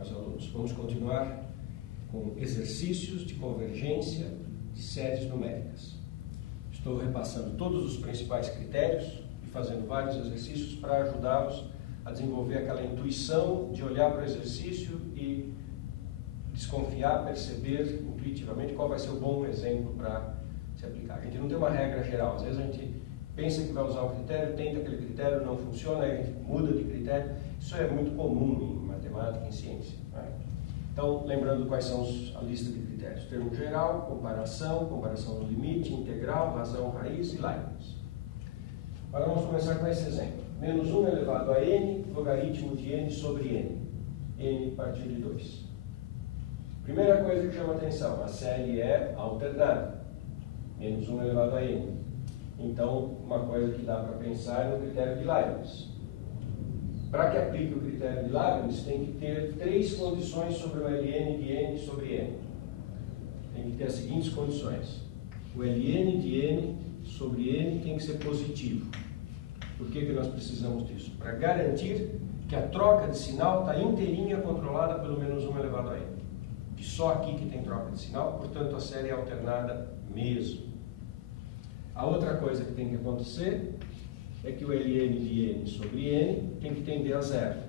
caros alunos. Vamos continuar com exercícios de convergência de séries numéricas. Estou repassando todos os principais critérios e fazendo vários exercícios para ajudá-los a desenvolver aquela intuição de olhar para o exercício e desconfiar, perceber intuitivamente qual vai ser o bom exemplo para se aplicar. A gente não tem uma regra geral. Às vezes a gente pensa que vai usar um critério, tenta aquele critério, não funciona, aí a gente muda de critério. Isso é muito comum em matemática, em ciência, né? Então, lembrando quais são a lista de critérios. Termo geral, comparação no limite, integral, razão, raiz e Leibniz. Agora vamos começar com esse exemplo. Menos 1 elevado a n, logaritmo de n sobre n. N a partir de 2. Primeira coisa que chama atenção, a série é alternada. Menos 1 elevado a n. Então, uma coisa que dá para pensar é no critério de Leibniz. Para que aplique o critério de Leibniz, tem que ter 3 condições sobre o ln de n sobre n. Tem que ter as seguintes condições. O ln de n sobre n tem que ser positivo. Por que nós precisamos disso? Para garantir que a troca de sinal está inteirinha controlada pelo menos 1 elevado a n. Que só aqui que tem troca de sinal, portanto a série é alternada mesmo. A outra coisa que tem que acontecer é que o ln de n sobre n tem que tender a zero.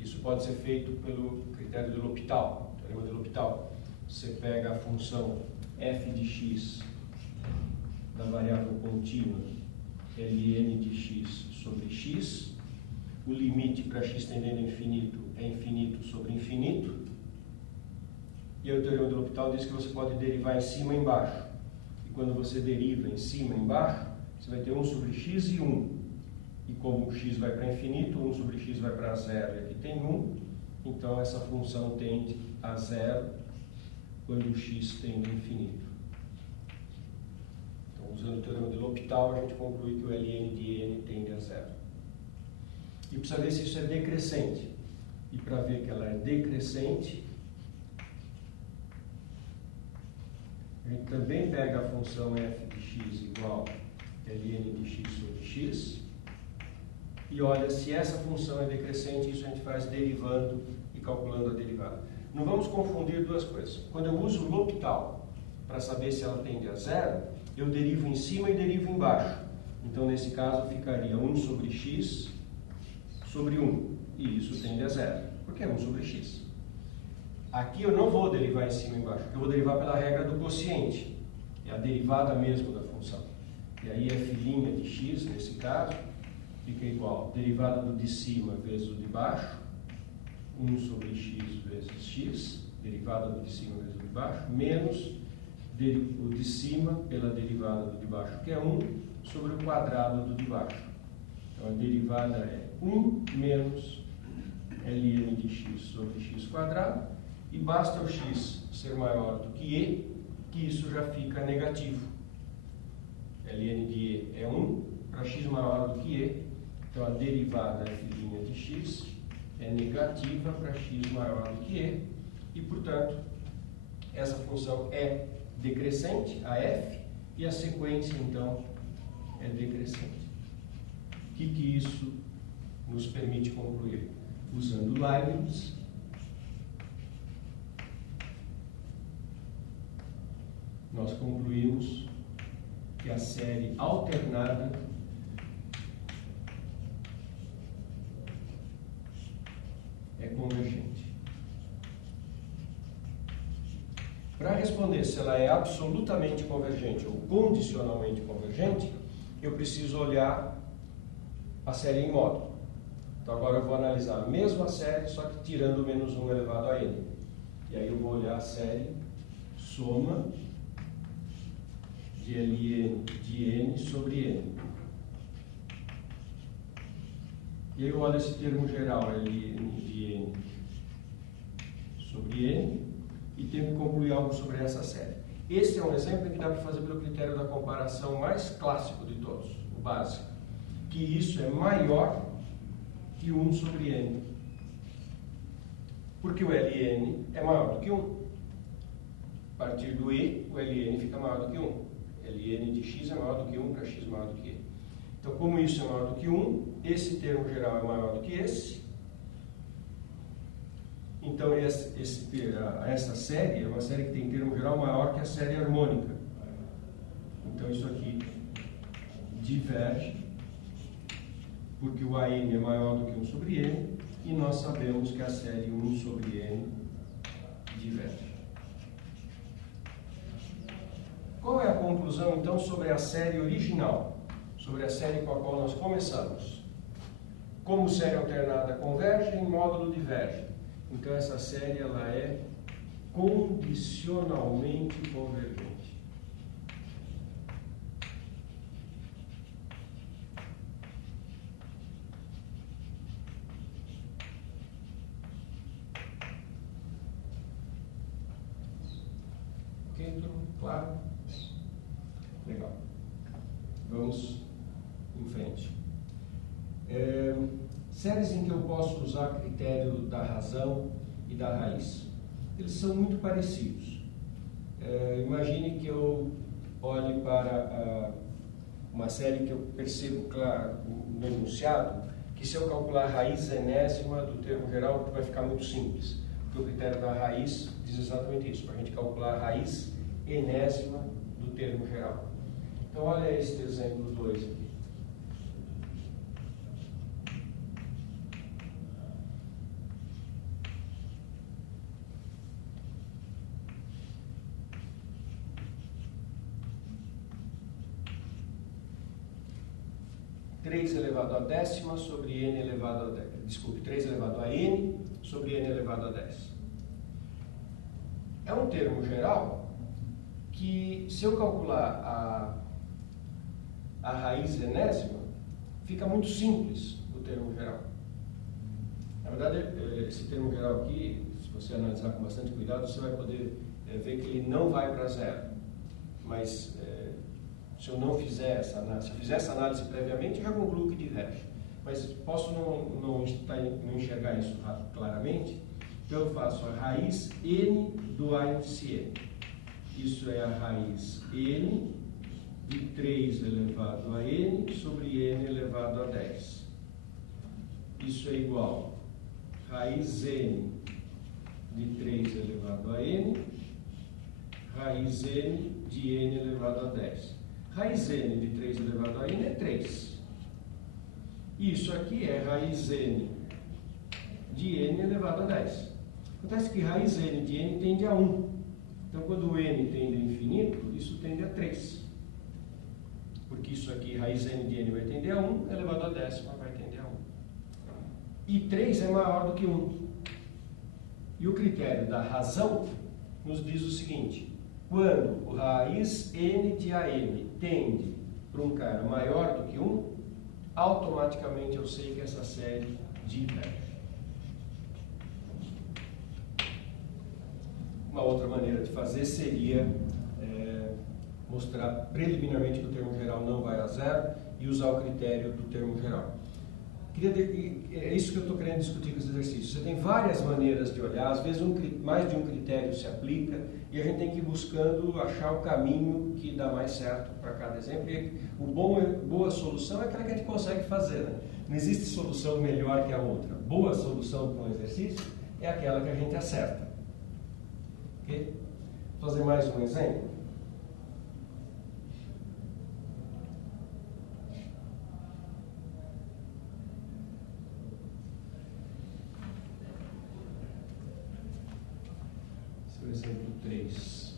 Isso pode ser feito pelo critério de L'Hopital, teorema de L'Hopital. Você pega a função f de x da variável contínua ln de x sobre x, o limite para x tendendo a infinito é infinito sobre infinito, e o teorema de L'Hopital diz que você pode derivar em cima e embaixo. E quando você deriva em cima e embaixo, você vai ter 1 sobre x e 1. E como o x vai para infinito, 1 sobre x vai para zero e aqui tem 1, então essa função tende a zero quando o x tende a infinito. Então, usando o teorema de L'Hopital, a gente conclui que o ln de n tende a zero. E precisa ver se isso é decrescente. E para ver que ela é decrescente, a gente também pega a função f de x igual ln de x sobre x e olha se essa função é decrescente. Isso a gente faz derivando e calculando a derivada. Não vamos confundir duas coisas. Quando eu uso L'Hopital para saber se ela tende a zero, eu derivo em cima e derivo embaixo. Então, nesse caso, ficaria 1 sobre x sobre 1. E isso tende a zero, porque é 1 sobre x. Aqui eu não vou derivar em cima e embaixo, porque eu vou derivar pela regra do quociente. É a derivada mesmo da função. E aí f' de x, nesse caso, fica igual a derivada do de cima vezes o de baixo, 1 sobre x vezes x, derivada do de cima vezes o de baixo, menos o de cima pela derivada do de baixo, que é 1, sobre o quadrado do de baixo. Então a derivada é 1 menos ln de x sobre x quadrado, e basta o x ser maior do que e, que isso já fica negativo. ln de e é 1, para x maior do que e, então a derivada f' de x é negativa para x maior do que e, portanto, essa função é decrescente, a f, e a sequência, então, é decrescente. O que isso nos permite concluir? Usando Leibniz, nós concluímos que a série alternada é convergente. Para responder se ela é absolutamente convergente ou condicionalmente convergente, eu preciso olhar a série em módulo. Então agora eu vou analisar a mesma série, só que tirando o menos 1 elevado a n. E aí eu vou olhar a série soma de ln de n sobre n. E aí eu olho esse termo geral, ln de n sobre n, e tenho que concluir algo sobre essa série. Esse é um exemplo que dá para fazer pelo critério da comparação mais clássico de todos, o básico, que isso é maior que 1 sobre n. Porque o ln é maior do que 1. A partir do e, o ln fica maior do que 1. ln de x é maior do que 1 para x maior do que e. Então, como isso é maior do que 1, esse termo geral é maior do que esse, Então, essa série é uma série que tem termo geral maior que a série harmônica. Então, isso aqui diverge, porque o AN é maior do que 1 sobre N, e nós sabemos que a série 1 sobre N diverge. Qual é a conclusão, então, sobre a série original? Sobre a série com a qual nós começamos? Como série alternada converge, em módulo diverge. Então, essa série ela é condicionalmente convergente. Ok, tudo claro? Legal. Vamos em frente. Séries em que eu posso usar critério da razão e da raiz. Eles são muito parecidos. Imagine que eu olhe para uma série que eu percebo claro no enunciado, que se eu calcular a raiz enésima do termo geral, vai ficar muito simples. Porque o critério da raiz diz exatamente isso, para a gente calcular a raiz enésima do termo geral. Então, olha este exemplo 2 aqui. Três elevado a décima sobre n elevado a 10. Desculpe, 3 elevado a n sobre n elevado a 10. É um termo geral que, se eu calcular a raiz enésima, fica muito simples o termo geral. Na verdade, esse termo geral aqui, se você analisar com bastante cuidado, você vai poder ver que ele não vai para zero. Mas se eu não fizer essa análise, se eu fizer essa análise previamente, eu já concluo que diverge. Mas posso não enxergar isso claramente, então eu faço a raiz n do A índice n. Isso é a raiz n de 3 elevado a n sobre n elevado a 10. Isso é igual a raiz n de 3 elevado a n, raiz n de n elevado a 10. Raiz n de 3 elevado a n é 3. Isso aqui é raiz n de n elevado a 10. Acontece que raiz n de n tende a 1. Então, quando o n tende a infinito, isso tende a 3. Porque isso aqui, raiz n de n vai tender a 1, elevado a décima vai tender a 1. E 3 é maior do que 1. E o critério da razão nos diz o seguinte: quando o raiz n de an tende para um cara maior do que 1, automaticamente eu sei que essa série diverge. Uma outra maneira de fazer seria mostrar preliminarmente que o termo geral não vai a zero e usar o critério do termo geral. É isso que eu estou querendo discutir com esse exercício. Você tem várias maneiras de olhar, às vezes mais de um critério se aplica e a gente tem que ir buscando achar o caminho que dá mais certo para cada exemplo. E boa solução é aquela que a gente consegue fazer, né? Não existe solução melhor que a outra. Boa solução para um exercício é aquela que a gente acerta. Ok? Vou fazer mais um exemplo. Exemplo 3.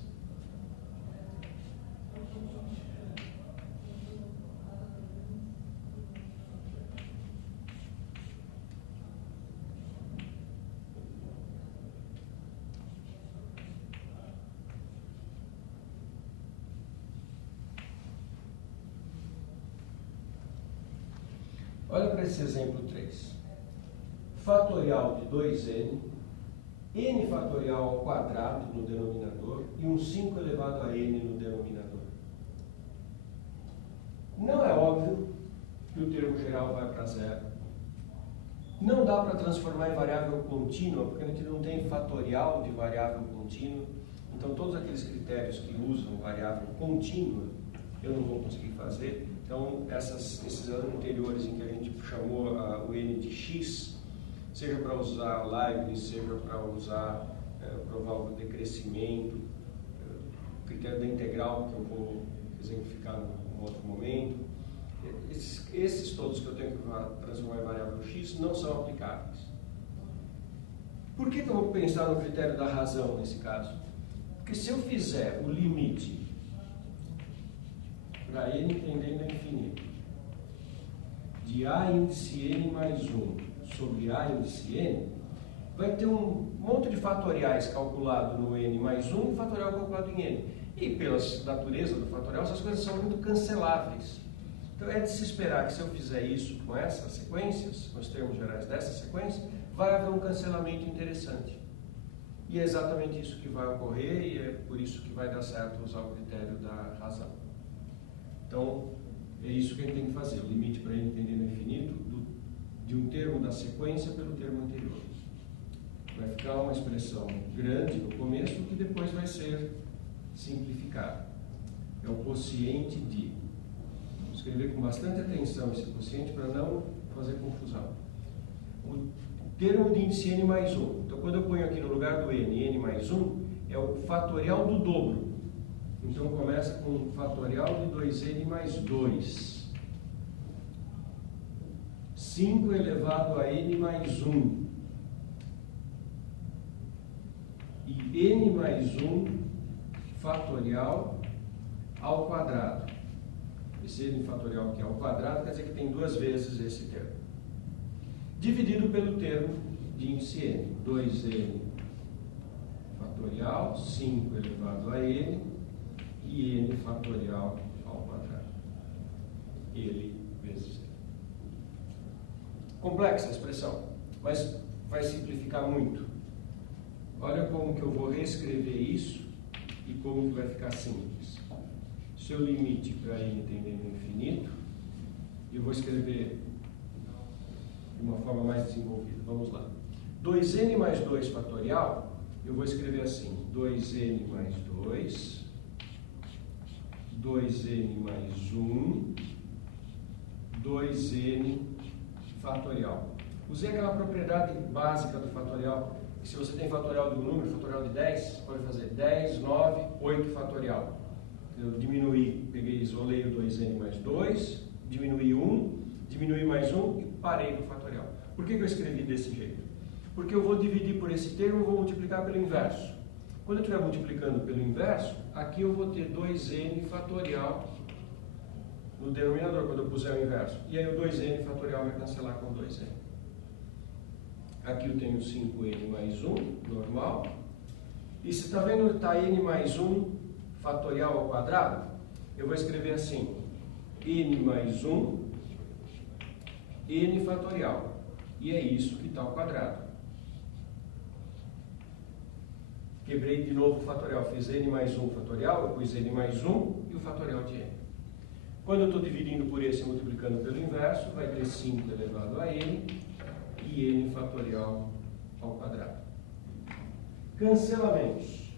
Olha para esse exemplo 3. Fatorial de 2n, n fatorial ao quadrado no denominador e um 5 elevado a n no denominador. Não é óbvio que o termo geral vai para zero. Não dá para transformar em variável contínua, porque a gente não tem fatorial de variável contínua. Então, todos aqueles critérios que usam variável contínua, eu não vou conseguir fazer. Então, esses anteriores em que a gente chamou o n de x, seja para usar Leibniz, seja para usar provável decrescimento, o critério da integral, que eu vou exemplificar num outro momento. Esses todos que eu tenho que transformar em variável x não são aplicáveis. Por que eu vou pensar no critério da razão nesse caso? Porque se eu fizer o limite para n tendendo a infinito de a índice n mais 1 sobre a índice n, vai ter um monte de fatoriais calculado no n mais 1 e fatorial calculado em n. E pela natureza do fatorial, essas coisas são muito canceláveis. Então é de se esperar que se eu fizer isso com essas sequências, com os termos gerais dessa sequência, vai haver um cancelamento interessante. E é exatamente isso que vai ocorrer e é por isso que vai dar certo usar o critério da razão. Então, é isso que a gente tem que fazer, o limite para n tendendo ao infinito de um termo da sequência pelo termo anterior. Vai ficar uma expressão grande no começo que depois vai ser simplificada. É o quociente de. Vou escrever com bastante atenção esse quociente para não fazer confusão. O termo de índice n mais 1. Então, quando eu ponho aqui no lugar do n mais 1, é o fatorial do dobro. Então, começa com o fatorial de 2n mais 2. 5 elevado a n mais 1. E n mais 1 fatorial ao quadrado. Esse n fatorial aqui ao quadrado quer dizer que tem duas vezes esse termo. Dividido pelo termo de índice n. 2n fatorial, 5 elevado a n, e n fatorial ao quadrado. Ele vezes n. Complexa a expressão, mas vai simplificar muito. Olha como que eu vou reescrever isso e como que vai ficar simples. Seu limite para n tendendo ao infinito, e eu vou escrever de uma forma mais desenvolvida. Vamos lá. 2n mais 2 fatorial, eu vou escrever assim: 2n mais 2, 2n mais 1, 2n fatorial. Usei aquela propriedade básica do fatorial, que se você tem fatorial de um número, fatorial de 10, pode fazer 10, 9, 8 fatorial. Eu diminuí, isolei o 2n mais 2, diminuí 1, diminui mais 1 e parei no fatorial. Por que eu escrevi desse jeito? Porque eu vou dividir por esse termo e vou multiplicar pelo inverso. Quando eu estiver multiplicando pelo inverso, aqui eu vou ter 2n fatorial no denominador, quando eu puser o inverso. E aí o 2n fatorial vai cancelar com 2n. Aqui eu tenho 5n mais 1, normal. E você está vendo que está n mais 1 fatorial ao quadrado? Eu vou escrever assim: n mais 1, n fatorial. E é isso que está ao quadrado. Quebrei de novo o fatorial, fiz n mais 1 fatorial, eu pus n mais 1 e o fatorial de n. Quando eu estou dividindo por esse e multiplicando pelo inverso, vai ter 5 elevado a n e n fatorial ao quadrado. Cancelamentos.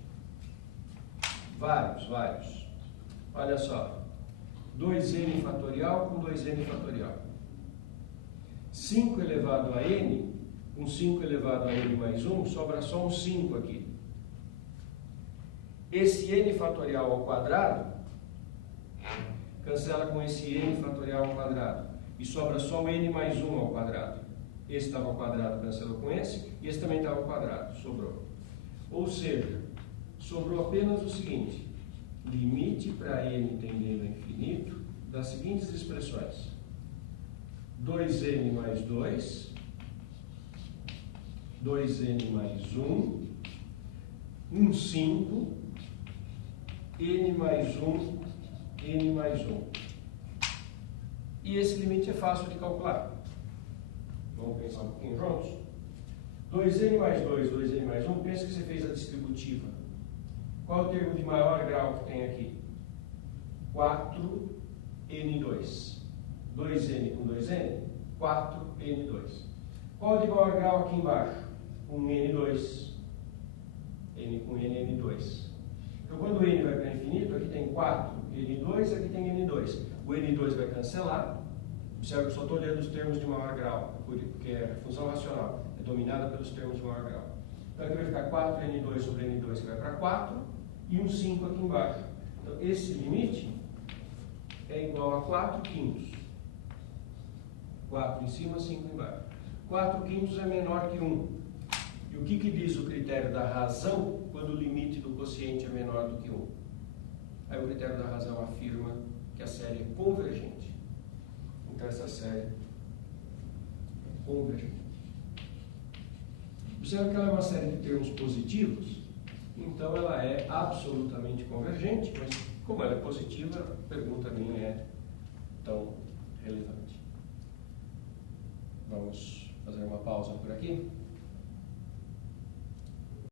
Vários. Olha só. 2n fatorial com 2n fatorial. 5 elevado a n, com 5 elevado a n mais 1, sobra só um 5 aqui. Esse n fatorial ao quadrado cancela com esse n fatorial ao quadrado. E sobra só o n mais 1 ao quadrado. Esse estava ao quadrado, cancelou com esse, e esse também estava ao quadrado, sobrou. Ou seja, sobrou apenas o seguinte: limite para n tendendo a infinito das seguintes expressões: 2n mais 2, 2n mais 1, 5, n mais 1, n mais 1. E esse limite é fácil de calcular. Vamos pensar um pouquinho juntos? 2n mais 2, 2n mais 1, pensa que você fez a distributiva. Qual é o termo de maior grau que tem aqui? 4n2. 2n com 2n, 4n2. Qual é o de maior grau aqui embaixo? 1n2. n com n, n2. Então, quando o n vai para infinito, aqui tem 4n2, aqui tem n2. O n2 vai cancelar. Observe que só estou olhando os termos de maior grau, porque é função racional. é dominada pelos termos de maior grau. Então aqui vai ficar 4n2 sobre n2, que vai para 4, e um 5 aqui embaixo. Então esse limite é igual a 4 quintos. 4 em cima, 5 embaixo. 4 quintos é menor que 1. E o que diz o critério da razão quando o limite do quociente é menor do que 1? Aí o critério da razão afirma que a série é convergente. Então essa série é convergente. Observe que ela é uma série de termos positivos, então ela é absolutamente convergente, mas como ela é positiva, a pergunta nem é tão relevante. Vamos fazer uma pausa por aqui?